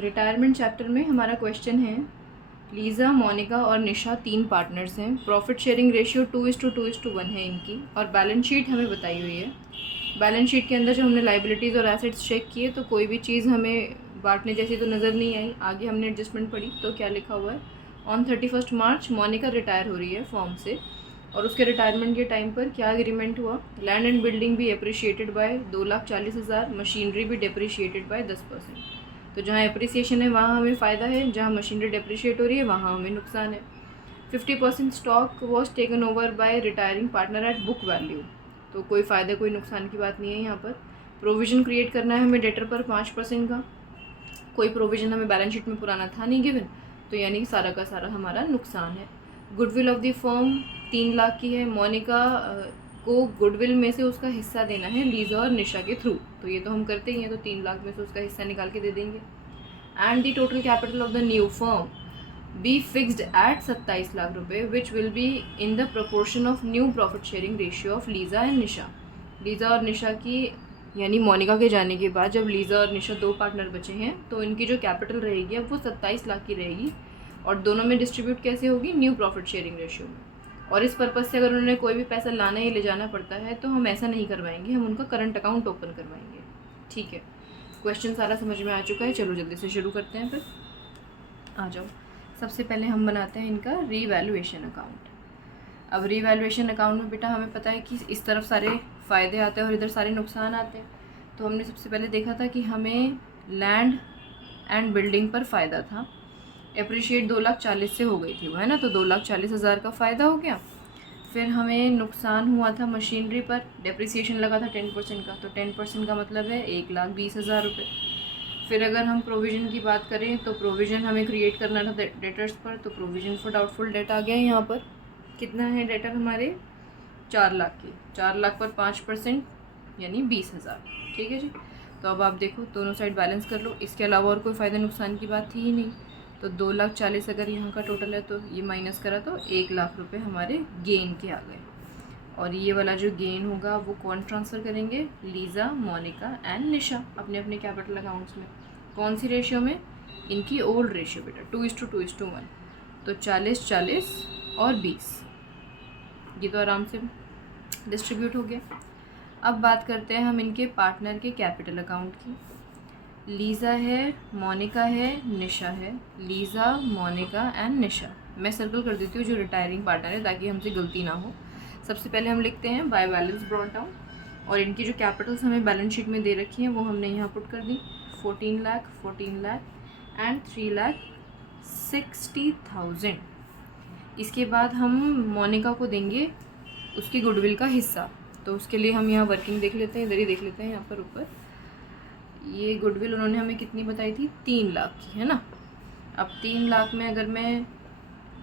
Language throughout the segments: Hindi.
रिटायरमेंट चैप्टर में हमारा क्वेश्चन है, लीज़ा, मोनिका और निशा 3 पार्टनर्स हैं। प्रॉफिट शेयरिंग रेशियो 2:2:1 है इनकी, और बैलेंस शीट हमें बताई हुई है। बैलेंस शीट के अंदर जब हमने लाइबिलिटीज़ और एसेट्स चेक किए तो कोई भी चीज़ हमें बांटने जैसी तो नज़र नहीं आई। आगे हमने एडजस्टमेंट पढ़ी तो क्या लिखा हुआ है, ऑन 31 मार्च मोनिका रिटायर हो रही है फॉर्म से, और उसके रिटायरमेंट के टाइम पर क्या एग्रीमेंट हुआ, लैंड एंड बिल्डिंग भी अप्रिशिएटेड बाय 2,40,000, मशीनरी भी डिप्रिशिएटेड बाय 10%। तो जहाँ अप्रिसिएशन है वहाँ हमें फ़ायदा है, जहाँ मशीनरी डिप्रिशिएट हो रही है वहाँ हमें नुकसान है। 50% stock was taken over by retiring partner eight book value, तो कोई फ़ायदा कोई नुकसान की बात नहीं है यहाँ पर। प्रोविज़न क्रिएट करना है हमें डेटर पर 5% का, कोई प्रोविज़न हमें बैलेंस शीट में पुराना था नहीं गिवन, तो यानी कि सारा का सारा हमारा नुकसान है। Goodwill of the firm 3 lakh की है। मोनिका को गुडविल में से उसका हिस्सा देना है लीज़ा और निशा के थ्रू, तो ये तो हम करते ही हैं, तो 3 लाख में से उसका हिस्सा निकाल के दे देंगे। And the total capital of the new firm be fixed at 27 lakh रुपये, which will be in the proportion of new profit sharing ratio of Lisa and Nisha. Lisa और निशा की यानी मोनिका के जाने के बाद जब लीज़ा और निशा 2 पार्टनर बचे हैं तो इनकी जो कैपिटल रहेगी अब वो 27 लाख की रहेगी, और दोनों में डिस्ट्रीब्यूट कैसे होगी, न्यू प्रॉफिट शेयरिंग रेशियो में। और इस पर्पज़ से अगर उन्होंने कोई भी पैसा लाना या ले जाना पड़ता है तो हम ऐसा नहीं करवाएंगे, हम उनका करंट अकाउंट ओपन करवाएंगे। ठीक है, क्वेश्चन सारा समझ में आ चुका है। चलो जल्दी से शुरू करते हैं, फिर आ जाओ। सबसे पहले हम बनाते हैं इनका रीवैल्यूएशन अकाउंट। अब रीवैल्यूएशन अकाउंट में बेटा हमें पता है कि इस तरफ सारे फ़ायदे आते हैं और इधर सारे नुकसान आते हैं। तो हमने सबसे पहले देखा था कि हमें लैंड एंड बिल्डिंग पर फ़ायदा था, अप्रिशिएट 2,40,000 से हो गई थी वो, है ना, तो 2,40,000 का फ़ायदा हो गया। फिर हमें नुकसान हुआ था मशीनरी पर, डेप्रिसिएशन लगा था 10% का, तो 10% का मतलब है 1,20,000 रुपये। फिर अगर हम प्रोविज़न की बात करें तो प्रोविज़न हमें क्रिएट करना था डेटर्स पर, तो प्रोविज़न फॉर डाउटफुल डेट आ गया यहाँ पर। कितना है डेटर हमारे, 4 लाख की, 4 लाख पर 5% यानी 20,000। ठीक है जी, तो अब आप देखो दोनों साइड बैलेंस कर लो, इसके अलावा और कोई फ़ायदा नुकसान की बात थी ही नहीं। तो 2,40,000 अगर यहाँ का टोटल है तो ये माइनस करा तो 1 लाख रुपये हमारे गेन के आ गए। और ये वाला जो गेन होगा वो कौन ट्रांसफ़र करेंगे, लीज़ा, मोनिका एंड निशा अपने अपने कैपिटल अकाउंट्स में। कौन सी रेशियो में, इनकी ओल्ड रेशियो बेटा 2:2:1, तो 40-40 और 20, ये तो आराम से डिस्ट्रीब्यूट हो गया। अब बात करते हैं हम इनके पार्टनर के कैपिटल अकाउंट की। लीज़ा है, मोनिका है, निशा है, लीज़ा, मोनिका एंड निशा। मैं सर्कल कर देती हूँ जो रिटायरिंग पार्टनर है ताकि हमसे गलती ना हो। सबसे पहले हम लिखते हैं बाय बैलेंस ब्रॉट डाउन, और इनकी जो कैपिटल्स हमें बैलेंस शीट में दे रखी हैं वो हमने यहाँ पुट कर दी, 14 लाख, 14 लाख एंड 3,60,000। इसके बाद हम मोनिका को देंगे उसकी गुडविल का हिस्सा, तो उसके लिए हम यहाँ वर्किंग देख लेते हैं, इधर ही देख लेते हैं यहाँ पर ऊपर। ये गुडविल उन्होंने हमें कितनी बताई थी, 3 लाख की, है ना। अब 3 लाख में अगर मैं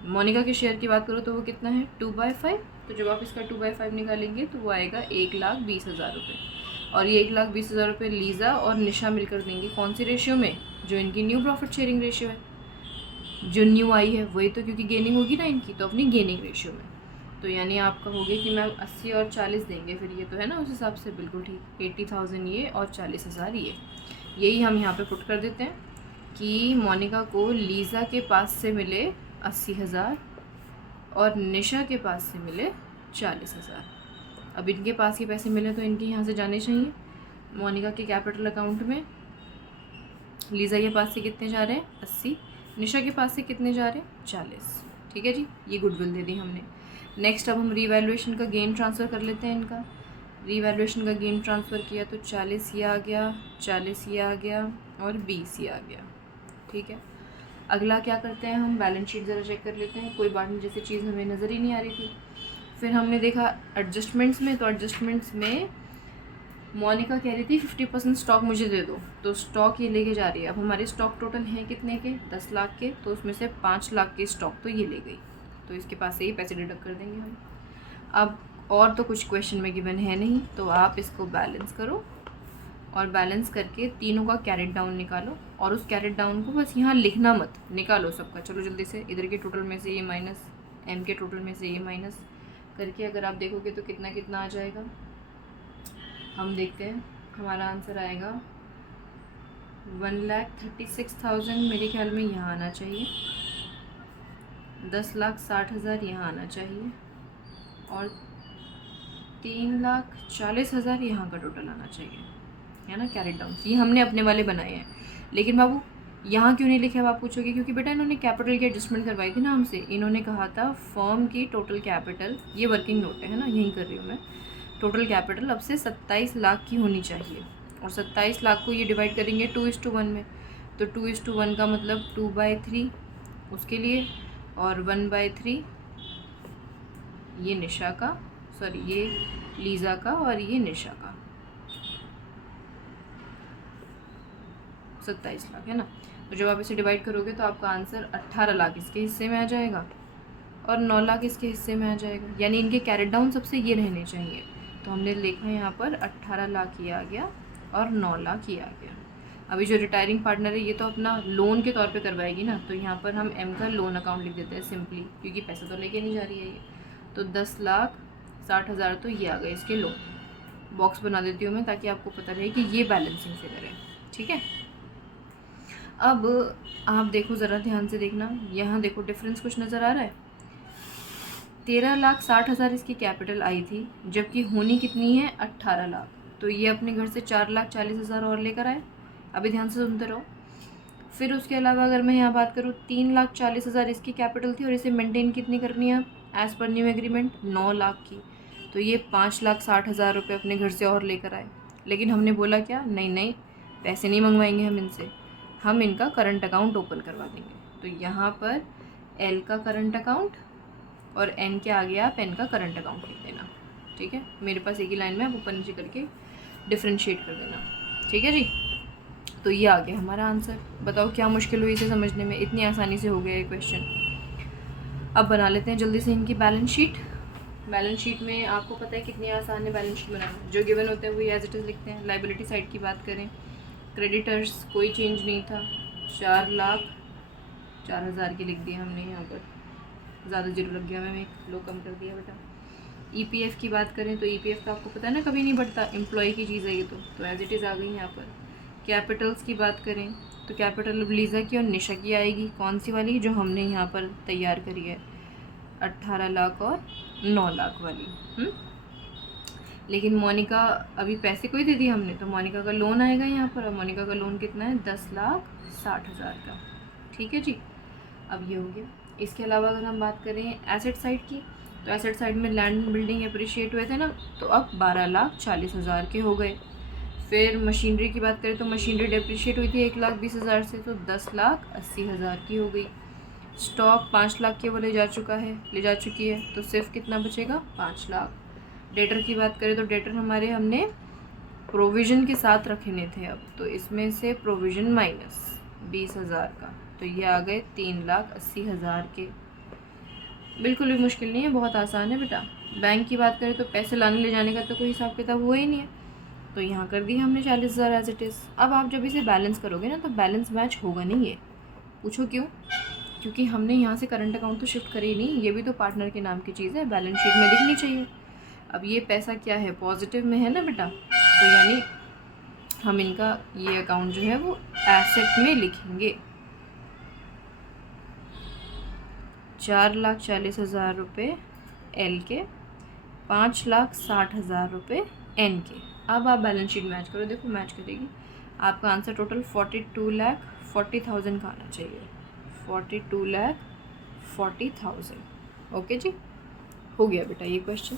मोनिका के शेयर की बात करूँ तो वो कितना है, 2/5, तो जब आप इसका 2/5 निकालेंगे तो वो आएगा 1,20,000 रुपये। और ये 1,20,000 रुपये लीज़ा और निशा मिलकर देंगे कौन सी रेशियो में, जो इनकी न्यू प्रॉफिट शेयरिंग रेशियो है, जो न्यू आई है वही, तो क्योंकि गेनिंग होगी ना इनकी, तो अपनी गेनिंग रेशियो में। तो यानी आप कहोगे कि मैम 80 और 40 देंगे, फिर ये तो है ना उस हिसाब से, बिल्कुल ठीक, 80,000 ये और 40,000 ये, यही हम यहाँ पे पुट कर देते हैं कि मोनिका को लीज़ा के पास से मिले 80,000 और निशा के पास से मिले 40,000। अब इनके पास के पैसे मिले तो इनके यहाँ से जाने चाहिए। मोनिका के कैपिटल अकाउंट में लीज़ा के पास से कितने जा रहे हैं, 80, निशा के पास से कितने जा रहे हैं, 40। ठीक है जी, ये गुडविल दे दी हमने। नेक्स्ट अब हम रीवैल्यूएशन का गेन ट्रांसफ़र कर लेते हैं इनका। रीवैल्यूएशन का गेन ट्रांसफ़र किया तो 40 ये आ गया, 40 ये आ गया और 20 ये आ गया। ठीक है, अगला क्या करते हैं हम, बैलेंस शीट ज़रा चेक कर लेते हैं, कोई बात नहीं, जैसे चीज़ हमें नज़र ही नहीं आ रही थी। फिर हमने देखा एडजस्टमेंट्स में, तो एडजस्टमेंट्स में मोनिका कह रही थी 50% स्टॉक मुझे दे दो, तो स्टॉक ये लेके जा रही है। अब हमारे स्टॉक टोटल हैं कितने के, 10 लाख के, तो उसमें से 5 लाख के स्टॉक तो ये ले गई, तो इसके पास से ही पैसे डिडक्ट कर देंगे हम। अब और तो कुछ क्वेश्चन में गिवन है नहीं, तो आप इसको बैलेंस करो और बैलेंस करके तीनों का कैरेट डाउन निकालो, और उस कैरेट डाउन को बस यहाँ लिखना मत, निकालो सबका। चलो जल्दी से, इधर के टोटल में से ये माइनस, एम के टोटल में से ये माइनस करके अगर आप देखोगे तो कितना कितना आ जाएगा, हम देखते हैं। हमारा आंसर आएगा 1,36,000 मेरे ख्याल में यहाँ आना चाहिए, 10,60,000 यहाँ आना चाहिए और 3,40,000 यहाँ का टोटल आना चाहिए, है ना। कैरेट डाउन ये हमने अपने वाले बनाए हैं, लेकिन बाबू यहाँ क्यों नहीं लिखे अब आप पूछोगे, क्योंकि बेटा इन्होंने कैपिटल की एडजस्टमेंट करवाई थी ना हमसे। इन्होंने कहा था फर्म की टोटल कैपिटल, ये वर्किंग नोट है ना, यहीं कर रही हूँ मैं, टोटल कैपिटल अब से 27 लाख की होनी चाहिए। और 27 लाख को ये डिवाइड करेंगे 2:1 में, तो 2:1 का मतलब 2/3 उसके लिए, और 1/3 ये निशा का, सॉरी ये लीज़ा का, और ये निशा का। 27 लाख है ना। तो जब आप इसे डिवाइड करोगे तो आपका आंसर 18 लाख इसके हिस्से में आ जाएगा और 9 लाख इसके हिस्से में आ जाएगा, यानी इनके कैरेट डाउन सबसे ये रहने चाहिए। तो हमने लिखा यहाँ पर 18 लाख ये आ गया और 9 लाख ये आ गया। अभी जो रिटायरिंग पार्टनर है ये तो अपना लोन के तौर पे करवाएगी ना, तो यहाँ पर हम एम का लोन अकाउंट लिख देते हैं सिंपली, क्योंकि पैसा तो लेके नहीं जा रही है ये। तो 10,60,000 तो ये आ गए इसके लोन। बॉक्स बना देती हूँ मैं ताकि आपको पता रहे कि ये बैलेंसिंग फिगर है, ठीक है। अब आप देखो ज़रा ध्यान से देखना, यहाँ देखो डिफरेंस कुछ नज़र आ रहा है। 13,60,000 इसकी कैपिटल आई थी, जबकि होनी कितनी है 18 लाख। तो ये अपने घर से 4,40,000 और लेकर आए। अभी ध्यान से सुनते रहो। फिर उसके अलावा अगर मैं यहाँ बात करूँ, 3,40,000 इसकी कैपिटल थी और इसे मेंटेन कितनी करनी है as per new agreement 9 lakh की। तो ये 5,60,000 रुपये अपने घर से और लेकर आए। लेकिन हमने बोला क्या, नहीं नहीं पैसे नहीं मंगवाएंगे हम इनसे, हम इनका करंट अकाउंट ओपन करवा देंगे। तो यहाँ पर एल का करंट अकाउंट और एन के आगे आप एन का करंट अकाउंट लिख देना, ठीक है। मेरे पास एक ही लाइन में आप ऊपर नीचे करके डिफ्रेंशिएट कर देना, ठीक है जी। तो ये आ गया हमारा आंसर। बताओ क्या मुश्किल हुई इसे समझने में, इतनी आसानी से हो गया ये क्वेश्चन। अब बना लेते हैं जल्दी से इनकी बैलेंस शीट। बैलेंस शीट में आपको पता है कितनी आसान है बैलेंस शीट बनाना, जो गिवन होता है वही एज इट इज़ लिखते हैं। लाइबिलिटी साइड की बात करें, क्रेडिटर्स कोई चेंज नहीं था, 4,04,000 की लिख दिया हमने यहाँ पर, ज़्यादा जीरो लग गया, मैं एक लो कम कर दिया बेटा। ईपीएफ की बात करें तो ईपीएफ तो आपको पता है ना कभी नहीं बढ़ता, एम्प्लॉय की चीज़ है ये, तो एज इट इज़ आ गई यहाँ पर। कैपिटल्स की बात करें तो कैपिटल लीज़ा की और निशा की आएगी, कौन सी वाली, जो हमने यहाँ पर तैयार करी है, 18 लाख और 9 लाख वाली। लेकिन मोनिका अभी पैसे कोई दे दिए हमने, तो मोनिका का लोन आएगा यहाँ पर, और मोनिका का लोन कितना है 10,60,000 का, ठीक है जी। अब ये हो गया। इसके अलावा अगर हम बात करें एसेट साइड की, तो एसेट साइड में लैंड बिल्डिंग अप्रिशिएट हुए थे ना, तो अब 12,40,000 के हो गए। फिर मशीनरी की बात करें तो मशीनरी डेप्रिशिएट हुई थी 1,20,000 से, तो 10,80,000 की हो गई। स्टॉक 5 लाख के वो ले जा चुकी है, तो सिर्फ कितना बचेगा 5 लाख। डेटर की बात करें तो डेटर हमारे हमने प्रोविज़न के साथ रखने थे अब, तो इसमें से प्रोविज़न माइनस 20,000 का, तो ये आ गए 3,80,000 के। बिल्कुल भी मुश्किल नहीं है, बहुत आसान है बेटा। बैंक की बात करें तो पैसे लाने ले जाने का तो कोई हिसाब किताब हुआ ही नहीं है, तो यहाँ कर दी हमने 40,000 एज इट इज़। अब आप जब इसे बैलेंस करोगे ना तो बैलेंस मैच होगा नहीं ये। पूछो क्यों? क्योंकि हमने यहाँ से करंट अकाउंट तो शिफ्ट करे ही नहीं, ये भी तो पार्टनर के नाम की चीज़ है, बैलेंस शीट में दिखनी चाहिए। अब ये पैसा क्या है, पॉजिटिव में है ना बेटा, तो यानी हम इनका ये अकाउंट जो है वो एसेट में लिखेंगे। 4,40,000 रुपये एल के, 5,60,000 रुपये एन के। अब आप बैलेंस शीट मैच करो, देखो मैच करेगी। आपका आंसर टोटल 42,40,000 का आना चाहिए, 42,40,000। ओके जी, हो गया बेटा ये क्वेश्चन।